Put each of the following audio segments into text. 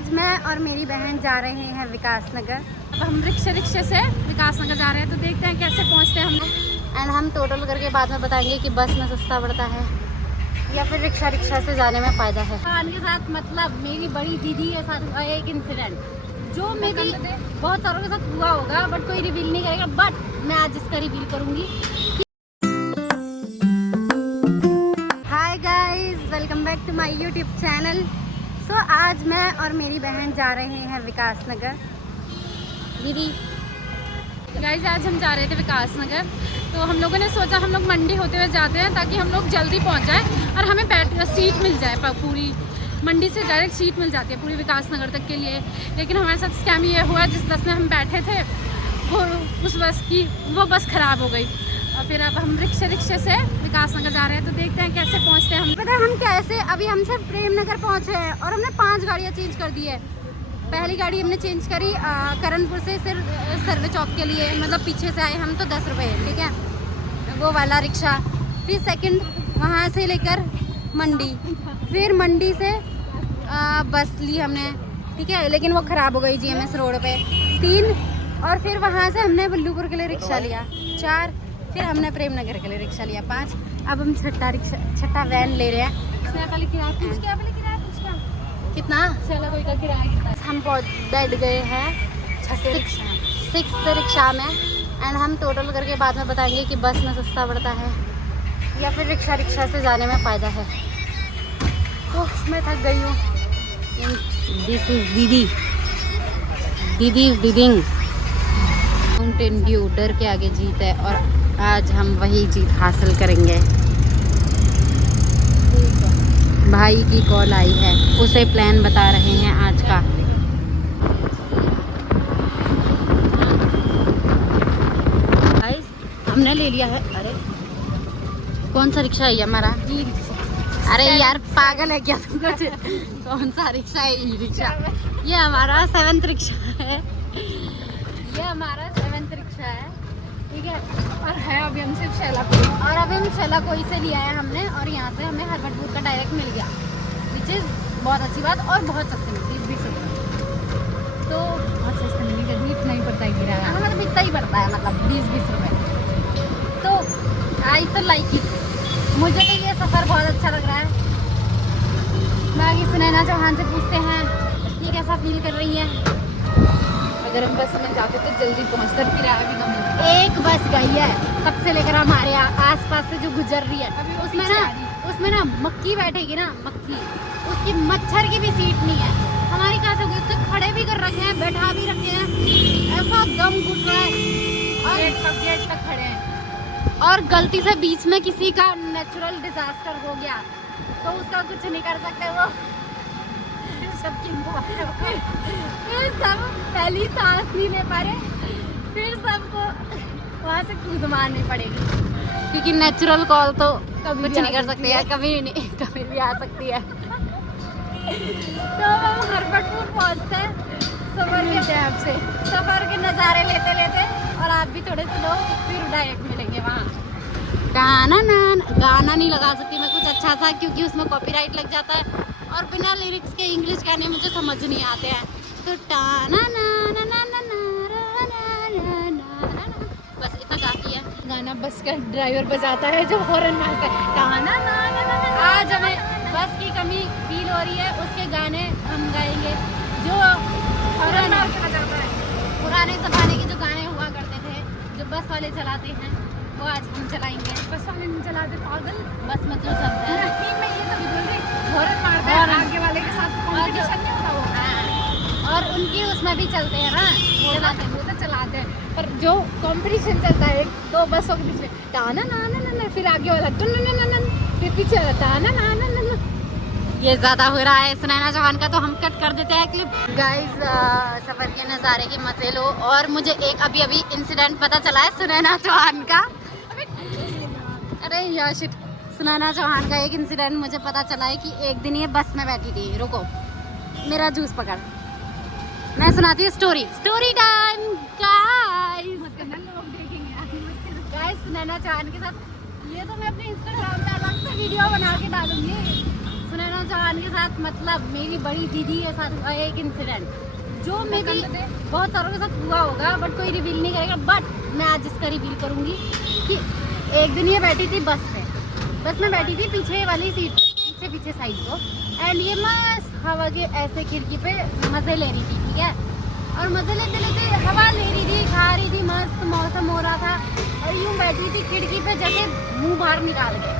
आज मैं और मेरी बहन जा रहे हैं विकास नगर। अब हम रिक्शे से विकास नगर जा रहे हैं, तो देखते हैं कैसे पहुंचते हैं हम लोग। एंड हम टोटल करके बाद में बताएंगे कि बस में सस्ता पड़ता है या फिर रिक्शा से जाने में फ़ायदा है। खान के साथ मतलब मेरी बड़ी दीदी के साथ हुआ एक इंसिडेंट जो मे भी बहुत सारों के साथ हुआ होगा, बट कोई रिवील नहीं करेगा, बट मैं आज इसका रिवील करूंगी। Hi guys, welcome back to my YouTube channel. So आज मैं और मेरी बहन जा रहे हैं विकास नगर। दीदी गाइस, आज हम जा रहे थे विकास नगर, तो हम लोगों ने सोचा हम लोग मंडी होते हुए जाते हैं ताकि हम लोग जल्दी पहुंच जाएं और हमें सीट मिल जाए। पूरी मंडी से डायरेक्ट सीट मिल जाती है पूरी विकास नगर तक के लिए। लेकिन हमारे साथ स्कैम ये हुआ, जिस बस में हम बैठे थे वो बस ख़राब हो गई। और फिर अब हम रिक्शे से विकास नगर जा रहे हैं, तो देखते हैं कैसे पहुंचते हैं हम। पता है हम कैसे, अभी हम सिर्फ प्रेम नगर पहुँचे हैं और हमने 5 गाड़ियाँ चेंज कर दी है। पहली गाड़ी हमने चेंज करी करणपुर से सिर्फ सर्वे चौक के लिए, मतलब पीछे से आए हम तो 10 रुपये, ठीक है, वो वाला रिक्शा। फिर सेकंड वहाँ से लेकर मंडी, फिर मंडी से बस ली हमने, ठीक है, लेकिन वो ख़राब हो गई GMS रोड पे। 3 और फिर वहाँ से हमने बल्लूपुर के लिए रिक्शा लिया। 4 फिर हमने प्रेम नगर के लिए रिक्शा लिया। 5 अब हम छठा वैन ले रहे हैं। कितना कोई का किराया हम बैठ गए हैं 6th रिक्शा में। एंड हम टोटल करके बाद में बताएंगे कि बस में सस्ता पड़ता है या फिर रिक्शा से जाने में फ़ायदा है। तो मैं थक गई हूँ। दिस इज दीदी इज दीदिंग। माउंटेन ड्यू डर के आगे जीत है और आज हम वही जीत हासिल करेंगे। भाई की कॉल आई है, उसे प्लान बता रहे हैं आज का। गाइस, हमने ले लिया है। अरे कौन सा रिक्शा है हमारा? अरे यार पागल है क्या तुम लोग? कौन सा रिक्शा है? E rickshaw. ये हमारा 7th रिक्शा है। ये हमारा 7th रिक्शा है, ठीक है। और है अभी हम सिर्फ शैलाकोई से लिया है हमने, और यहाँ से हमें हरबटपुर का डायरेक्ट मिल गया, विच इज़ बहुत अच्छी बात। और बहुत सस्ते में 20-20 रुपये, तो बहुत सस्ते में नहीं, इतना ही पड़ता है किराया। मतलब इतना ही पड़ता है, मतलब 20-20 रुपये। तो आई तो लाइक इट। मुझे तो ये सफ़र बहुत अच्छा लग रहा है। बाकी सुनैना चौहान से पूछते हैं ये कैसा फील कर रही है। अगर हम बस में जाते तो जल्दी पहुँचते, किराया भी कम होता। एक बस गई है तब से लेकर हमारे आसपास से जो गुजर रही है, उसमें ना मक्खी बैठेगी ना, मक्खी, उसकी मच्छर की भी सीट नहीं है। हमारी कहाँ से होगी? उससे खड़े भी कर रखे हैं, बैठा भी रखे हैं, ऐसा दम घुट रहा है। और गेट तक खड़े हैं। और गलती से बीच में किसी का नेचुरल डिजास्टर हो गया तो उसका कुछ नहीं कर सकते। वो सबकी फिर सब पहली सांस नहीं ले पा रहे, फिर सबको वहाँ से कूद मारनी पड़ेगी, क्योंकि नेचुरल कॉल तो कुछ नहीं कर सकते हैं, कभी भी आ सकती है। तो हम हरबटपुर पहुँचते हैं सफ़र के टैब से, सफ़र के नज़ारे लेते लेते, और आप भी थोड़े से लोग फिर डायरेक्ट मिलेंगे वहाँ। गाना नहीं लगा सकती मैं कुछ अच्छा सा, क्योंकि उसमें कॉपीराइट लग जाता है, और बिना लिरिक्स के इंग्लिश गाने मुझे समझ नहीं आते हैं। तो बस इतना काफ़ी है। गाना बस का ड्राइवर बजाता है जो हॉर्न मारता है। आज हमें बस की कमी फील हो रही है, उसके गाने हम गाएंगे जो पुराने ज़माने के जो गाने हुआ करते थे, जो बस वाले चलाते हैं, वो आज हम चलाएंगे। बस वाले नहीं चलाते, पागल। बस में जो चलते हैं, मैं ये तभी बोल रही, हॉर्न मारते हैं आगे वाले के साथ, कॉम्पिटिशन नहीं होता वो। और उनकी उसमें भी चलते हैं ना, वो तो चलाते हैं, पर जो कंपटीशन चलता है 2 बसों के बीच में, टाना ना ना ना, फिर आगे वाला टन ना ना ना, फिर पीछे वाला टाना ना ना ना, ये ज़्यादा हो रहा है सुनैना चौहान का, तो हम कट कर देते हैं क्लिप। गाइस, सफ़र के नज़ारे के मज़े लो। और मुझे एक अभी इंसिडेंट पता चला है सुनैना चौहान का। अरे यार शिट, सुनैना चौहान का एक इंसिडेंट मुझे पता चला है कि एक दिन ये बस में बैठी थी। रुको, मेरा जूस पकड़, मैं सुनाती हूँ story time. Guys, Sunaina Chauhan के साथ ये तो मैं अपने इंस्टाग्राम पे अलग से वीडियो बना के डालूंगी। सुनैना नौजवान के साथ मतलब मेरी बड़ी दीदी के साथ हुआ एक इंसिडेंट जो मे भी बहुत सारों के साथ हुआ होगा बट कोई रिवील नहीं करेगा। बट मैं आज इसका रिवील करूंगी कि एक दिन ये बैठी थी बस में बैठी थी पीछे वाली सीट पे, पीछे साइड को, एंड ये मस्त हवा के ऐसे खिड़की पे मज़े ले रही थी, ठीक है। और मज़े लेते लेते हवा ले रही थी, खा रही थी, मस्त मौसम हो रहा था और यूँ बैठी थी खिड़की पे जैसे मुंह बाहर निकाल के।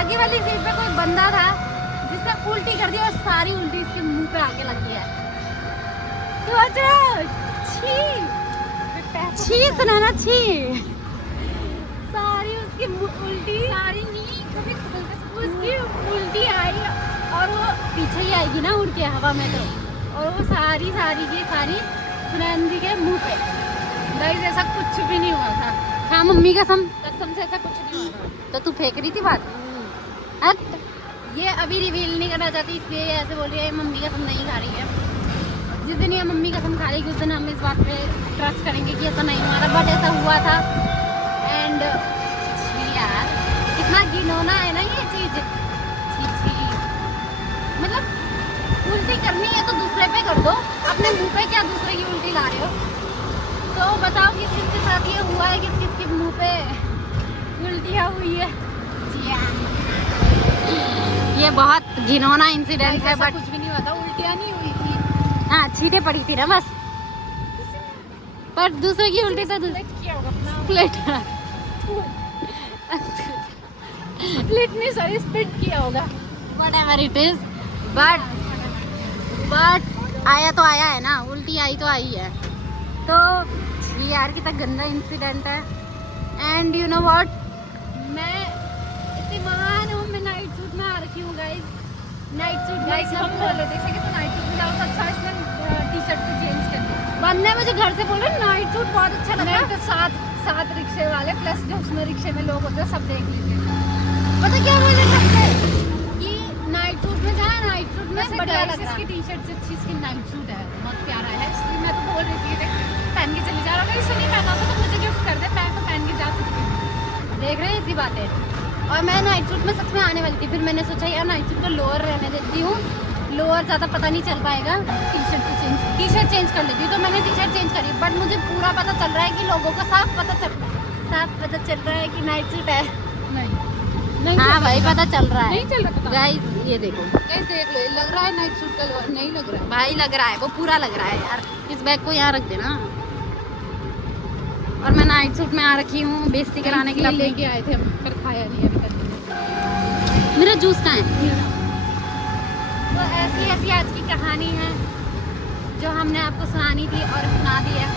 आगे वाली सीट पे कोई बंदा था जिसने उल्टी कर दी और सारी उल्टी इसके मुंह पे आके लगी है। सोचो, छी सुनाना, छी सारी उसकी उल्टी, सारी नहीं कभी उसकी उल्टी आई और वो पीछे ही आएगी ना उड़ के हवा में, तो और वो सारी की सारी सुनैन जी के मुंह पे। गाइस ऐसा कुछ भी नहीं हुआ था। हाँ मम्मी कसम से ऐसा कुछ नहीं हुआ था। तो तू फेंक रही थी बात? ये अभी रिवील नहीं करना चाहती इसलिए ये ऐसे बोल रही है मम्मी कसम नहीं खा रही है। जिस दिन ये मम्मी कसम खा रही उस दिन हम इस बात पे ट्रस्ट करेंगे कि ऐसा नहीं हुआ था, बट ऐसा हुआ था। एंड यार कितना घिनौना है ना ये चीज़, मतलब उल्टी करनी है तो दूसरे पे कर दो, अपने मुंह पे क्या दूसरे की उल्टी ला रहे हो। तो बताओ किस के साथ ये हुआ है, किस के मुंह पे उल्टियाँ हुई है। ये बहुत घिनौना इंसिडेंट है, बट कुछ भी नहीं हुआ था, उल्टियाँ नहीं हुई थी। हाँ छींटे पड़ी थी ना बस, पर दूसरे की उल्टी तो प्लेट नहीं सॉरी स्पिट किया होगा, whatever it is, but आया तो आया है ना, उल्टी आई तो आई है। तो ये यार कितना गंदा इंसिडेंट है। एंड यू नो व्हाट, मैं इतनी महान हूँ, मैं नाइट सूट में आ रखी हूँ गाइस। नाइट सूट गाइस हम बोल रहे थे कि तो नाइट सूट में जाओ तो अच्छा, इसमें टी-शर्ट को चेंज कर दो। बंदे मुझे घर से बोल रहे नाइट सूट बहुत अच्छा लग रहा है। तो सात रिक्शे वाले प्लस जो उसमें रिक्शे में लोग होते हैं सब देख लीजिए। पता क्या बोले सबसे कि नाइट सूट में जाए, नाइट सूट में बढ़िया लग रहा है। इसकी टी-शर्ट से अच्छी इसकी नाइट सूट है, बहुत प्यारा है। इसलिए मैं तो बोल रही थी देख पहन के चली जा रहा हूँ, इसे नहीं पहना होता तो मुझे गिफ्ट कर दे, मैं तो पहन के जा सकती हूँ। देख रहे हैं इसी बातें। और मैं नाइट सूट में सच में आने वाली थी, फिर मैंने सोचा यार नाइट सूट का लोअर रहने देती हूँ, लोअर ज़्यादा पता नहीं चल पाएगा, टी शर्ट चेंज कर लेती हूँ। तो मैंने टी शर्ट चेंज करी, बट मुझे पूरा पता चल रहा है कि लोगों को साफ पता चल रहा है कि नाइट सूट है। नहीं हाँ भाई पता चल रहा है, नहीं चल रहा। गाइस ये देखो, गाइस देख लो, लग रहा है नाइट सूट का लोअर, नहीं लग रहा है भाई लग रहा है, वो पूरा लग रहा है यार। इस बैग को यहाँ रख देना। और मैं नाइट सूट में आ रखी हूँ बेइज्जती कराने के लिए। लेके आए थे हम, पर खाया नहीं अभी तक। मेरा जूस कहाँ है? तो ऐसी आज की कहानी है जो हमने आपको सुनानी थी और सुना दी है।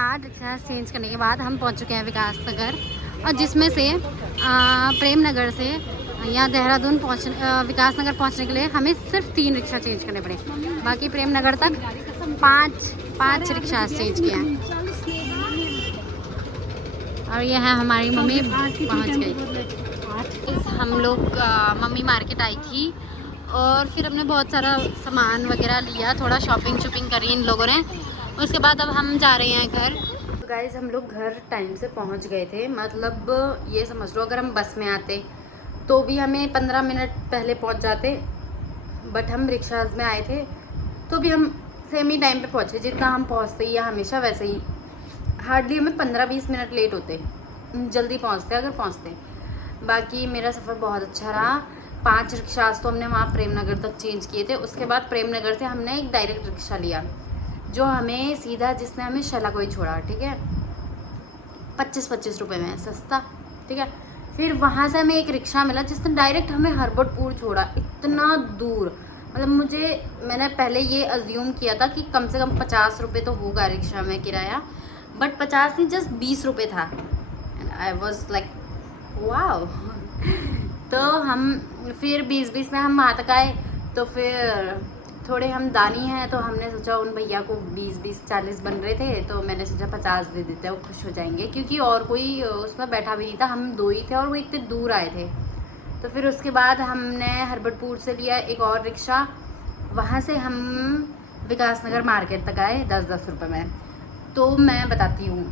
आज रिक्शा चेंज करने के बाद हम पहुंच चुके हैं विकास नगर, और जिसमें से प्रेम नगर से या देहरादून विकास नगर पहुंचने के लिए हमें सिर्फ 3 रिक्शा चेंज करने पड़े। बाकी प्रेम नगर तक 5 रिक्शा चेंज किए हैं। और ये है हमारी मम्मी पहुंच गई। हम लोग मम्मी मार्केट आई थी और फिर हमने बहुत सारा सामान वगैरह लिया, थोड़ा शॉपिंग करी इन लोगों ने। उसके बाद अब हम जा रहे हैं घर। गाइस हम लोग घर टाइम से पहुंच गए थे, मतलब ये समझ लो अगर हम बस में आते तो भी हमें 15 मिनट पहले पहुंच जाते, बट हम रिक्शाज में आए थे तो भी हम सेम ही टाइम पे पहुंचे जितना हम पहुंचते ही हमेशा वैसे ही। हार्डली हमें 15-20 मिनट लेट होते, जल्दी पहुंचते अगर पहुंचते। बाकी मेरा सफ़र बहुत अच्छा रहा। 5 रिक्शाज तो हमने वहाँ प्रेम नगर तक चेंज किए थे। उसके बाद प्रेम नगर से हमने एक डायरेक्ट रिक्शा लिया जो हमें सीधा, जिसने हमें शैलाकोई छोड़ा, ठीक है, 25-25 रुपये में, सस्ता, ठीक है। फिर वहाँ से हमें एक रिक्शा मिला जिसने डायरेक्ट हमें हरबटपुर छोड़ा, इतना दूर। मतलब मैंने पहले ये अज्यूम किया था कि कम से कम 50 रुपये तो होगा रिक्शा में किराया, बट 50 नहीं, जस्ट 20 रुपये था। And I was like wow. तो हम फिर 20-20 में हम वहाँ तक आए। तो फिर थोड़े हम दानी हैं तो हमने सोचा उन भैया को 20-40 बन रहे थे तो मैंने सोचा 50 दे देते हैं, वो खुश हो जाएंगे, क्योंकि और कोई उसमें बैठा भी नहीं था, हम 2 ही थे और वो इतने दूर आए थे। तो फिर उसके बाद हमने हरबटपुर से लिया एक और रिक्शा, वहाँ से हम विकास नगर मार्केट तक आए 10-10 रुपये में। तो मैं बताती हूँ,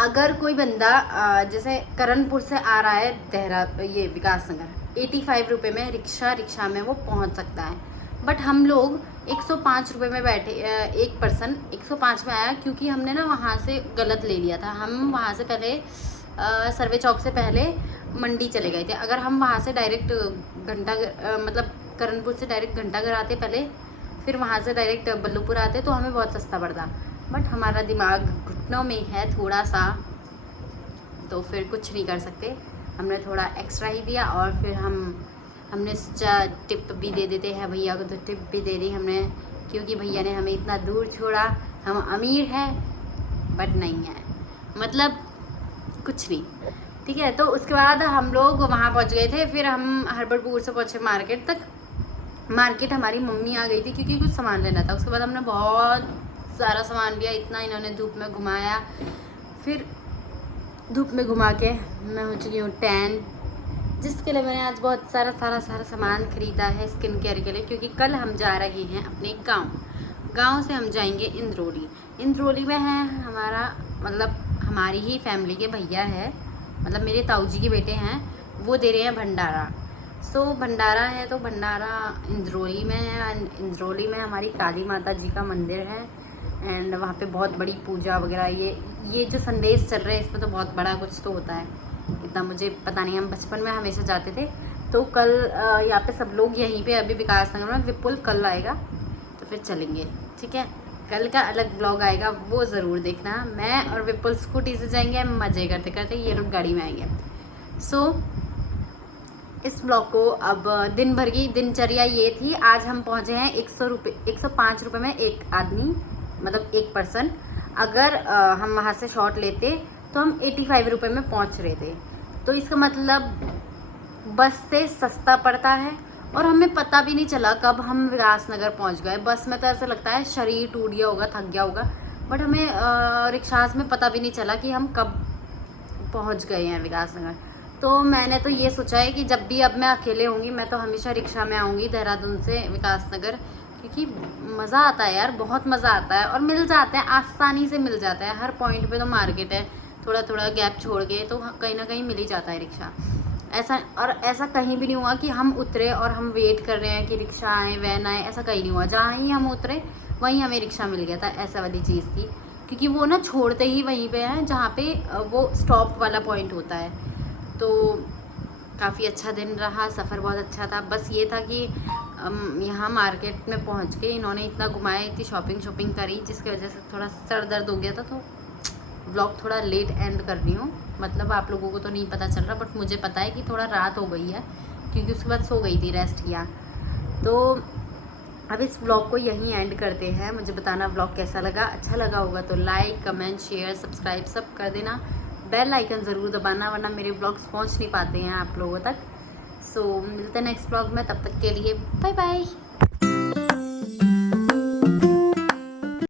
अगर कोई बंदा जैसे करणपुर से आ रहा है ये विकासनगर, 85 रुपये में रिक्शा में वो पहुँच सकता है। बट हम लोग 105 रुपये में बैठे, एक पर्सन 105 में आया, क्योंकि हमने ना वहाँ से गलत ले लिया था। हम वहाँ से पहले सर्वे चौक से पहले मंडी चले गए थे। अगर हम वहाँ से डायरेक्ट मतलब करणपुर से डायरेक्ट घंटाघर आते पहले, फिर वहाँ से डायरेक्ट बल्लूपुर आते, तो हमें बहुत सस्ता पड़ता। बट हमारा दिमाग घुटनों में है थोड़ा सा, तो फिर कुछ नहीं कर सकते। हमने थोड़ा एक्स्ट्रा ही दिया, और फिर हमने सोचा टिप भी दे देते हैं भैया को, तो टिप भी दे दी हमने, क्योंकि भैया ने हमें इतना दूर छोड़ा। हम अमीर हैं बट नहीं है, मतलब कुछ नहीं, ठीक है। तो उसके बाद हम लोग वहाँ पहुँच गए थे। फिर हम हरबरपुर से पहुँचे मार्केट तक। मार्केट हमारी मम्मी आ गई थी क्योंकि कुछ सामान लेना था। उसके बाद हमने बहुत सारा सामान लिया, इतना इन्होंने धूप में घुमाया। फिर धूप में घुमा के मैं हो चुकी हूँ टैन, जिसके लिए मैंने आज बहुत सारा सामान ख़रीदा है स्किन केयर के लिए, क्योंकि कल हम जा रहे हैं अपने गांव से हम जाएंगे इंद्रौली में है हमारा, मतलब हमारी ही फैमिली के भैया है, मतलब मेरे ताऊ जी के बेटे हैं, वो दे रहे हैं भंडारा। सो भंडारा है, तो भंडारा इंद्रौली में है। इंद्रौली में हमारी काली माता जी का मंदिर है, एंड वहाँ पे बहुत बड़ी पूजा वगैरह, ये जो संदेश चल रहे हैं इसमें तो बहुत बड़ा कुछ तो होता है, इतना मुझे पता नहीं। हम बचपन में हमेशा जाते थे। तो कल यहाँ पे सब लोग यहीं पे, अभी विकासनगर में विपुल कल आएगा, तो फिर चलेंगे, ठीक है। कल का अलग ब्लॉग आएगा, वो ज़रूर देखना। मैं और विपुल स्कूटी से जाएंगे, मज़े करते करते, ये लोग गाड़ी में आएंगे। सो इस ब्लॉग को अब दिन भर की दिनचर्या ये थी। आज हम पहुँचे हैं 105 रुपये में एक आदमी, मतलब एक पर्सन। अगर हम वहाँ से शॉट लेते तो हम 85 रुपये में पहुँच रहे थे। तो इसका मतलब बस से सस्ता पड़ता है, और हमें पता भी नहीं चला कब हम विकासनगर पहुँच गए। बस में तो ऐसा लगता है शरीर टूट गया होगा, थक गया होगा, बट हमें रिक्शास में पता भी नहीं चला कि हम कब पहुँच गए हैं विकासनगर। तो मैंने तो ये सोचा है कि जब भी अब मैं अकेले होंगी, मैं तो हमेशा रिक्शा में आऊँगी देहरादून से विकासनगर, क्योंकि मज़ा आता है यार, बहुत मज़ा आता है। और मिल जाते हैं, आसानी से मिल जाता है, हर पॉइंट पे तो मार्केट है, थोड़ा थोड़ा गैप छोड़ के तो कहीं ना कहीं मिल ही जाता है रिक्शा। ऐसा कहीं भी नहीं हुआ कि हम उतरे और हम वेट कर रहे हैं कि रिक्शा आए, वैन आए, ऐसा कहीं नहीं हुआ। जहाँ ही हम उतरे वहीं हमें रिक्शा मिल गया था, ऐसा वाली चीज़ थी। क्योंकि वो ना छोड़ते ही वहीं पे है जहाँ पे वो स्टॉप वाला पॉइंट होता है। तो काफ़ी अच्छा दिन रहा, सफ़र बहुत अच्छा था। बस ये था कि यहाँ मार्केट में पहुँच के इन्होंने इतना घुमाया, इतनी शॉपिंग करी, जिसकी वजह से थोड़ा सर दर्द हो गया था। तो व्लॉग थोड़ा लेट एंड कर रही हूँ, मतलब आप लोगों को तो नहीं पता चल रहा, बट मुझे पता है कि थोड़ा रात हो गई है, क्योंकि उसके बाद सो गई थी, रेस्ट किया। तो अब इस व्लॉग को यहीं एंड करते हैं। मुझे बताना व्लॉग कैसा लगा। अच्छा लगा होगा तो लाइक, कमेंट, शेयर, सब्सक्राइब सब कर देना। बेल आइकन ज़रूर दबाना, वरना मेरे ब्लॉग्स पहुंच नहीं पाते हैं आप लोगों तक। सो मिलते हैं नेक्स्ट ब्लॉग में, तब तक के लिए बाय बाय।